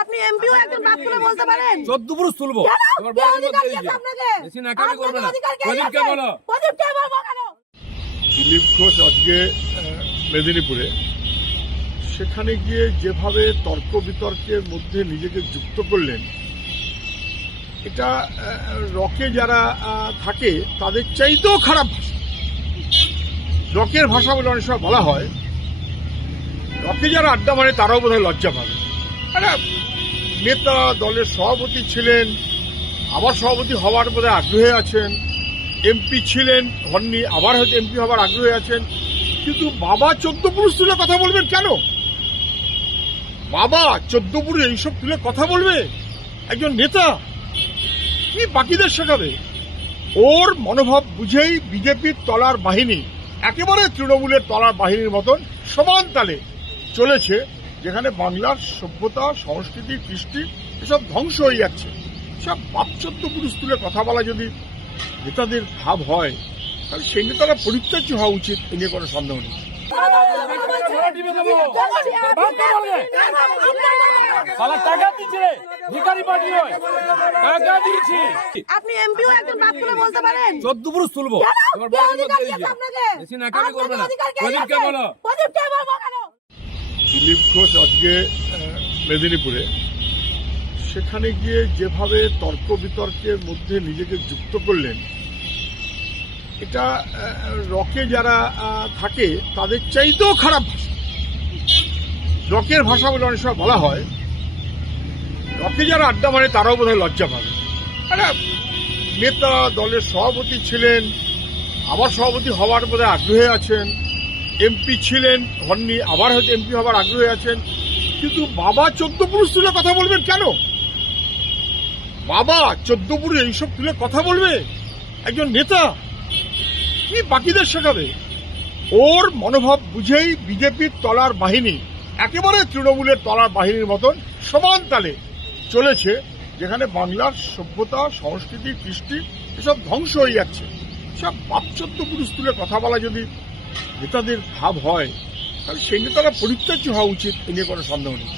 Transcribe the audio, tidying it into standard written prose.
আপনি এমপিও একজন বাদ করে বলতে পারেন 14 পুরুষ তুলবো দিলীপ ঘোষ আজকে মেদিনীপুরে সেখানে গিয়ে যেভাবে তর্ক বিতর্কের মধ্যে নিজেকে যুক্ত করলেন, এটা রকে যারা থাকে তাদের চাইতেও খারাপ ভাষা। রকের ভাষা বলে অনেক সময় বলা হয়, রকে যারা আড্ডা মারে তারাও বোধহয় লজ্জা পাবে। একটা নেতা, দলের সভাপতি ছিলেন, আবার সভাপতি হওয়ার বোধহয় আগ্রহে আছেন, এমপি ছিলেন, হননি, আবার হয়তো এমপি হওয়ার আগ্রহে আছেন, কিন্তু বাবা 14 পুরুষ তুলে কথা বলবেন কেন? বাবা 14 পুরুষ এইসব তুলে কথা বলবে একজন নেতা? কি বাকিদের শেখাবে? ওর মনোভাব বুঝেই বিজেপির তলার বাহিনী একেবারে তৃণমূলের তলার বাহিনীর মতন সমান তালে চলেছে, যেখানে বাংলার সভ্যতা, সংস্কৃতি, কৃষ্টি এসব ধ্বংস হয়ে যাচ্ছে। সব বাপ 14 পুরুষ তুলে কথা বলা যদি নেতাদের ভাব হয়, তাহলে সেই নেতারা পরিত্যাজ্য হওয়া উচিত, এ নিয়ে কোনো সন্দেহ নেই। আপনি এমপিও একজন বাদ করে বলতে পারেন 14 পুরুষ তুলবো। দিলীপ ঘোষ আজকে মেদিনীপুরে সেখানে গিয়ে যেভাবে তর্ক বিতর্কের মধ্যে নিজেকে যুক্ত করলেন, এটা রকে যারা থাকে তাদের চাইতেও খারাপ ভাষা। রকের ভাষা বলে অনেক সময় বলা হয়, রকে যারা আড্ডা মারে তারাও বোধহয় লজ্জা পাবে। একটা নেতা, দলের সভাপতি ছিলেন, আবার সভাপতি হওয়ার বোধহয় আগ্রহে আছেন, এমপি ছিলেন, হননি, আবার হয়তো এমপি হওয়ার আগ্রহে আছেন, কিন্তু বাবা 14 পুরুষ তুলে কথা বলবেন কেন? বাবা 14 পুরুষ এইসব তুলে কথা বলবে একজন নেতা? কি বাকিদের শেখাবে? ওর মনোভাব বুঝেই বিজেপির তলার বাহিনী একেবারে তৃণমূলের তলার বাহিনীর মতন সমান তালে চলেছে, যেখানে বাংলার সভ্যতা, সংস্কৃতি, কৃষ্টি এসব ধ্বংস হয়ে যাচ্ছে। সব বাপ 14 পুরুষ তুলে কথা বলা যদি নেতাদের ভাব হয়, তাহলে সেই নেতারা পরিত্যাজ্য হওয়া উচিত, এ নিয়ে কোনো সন্দেহ নেই।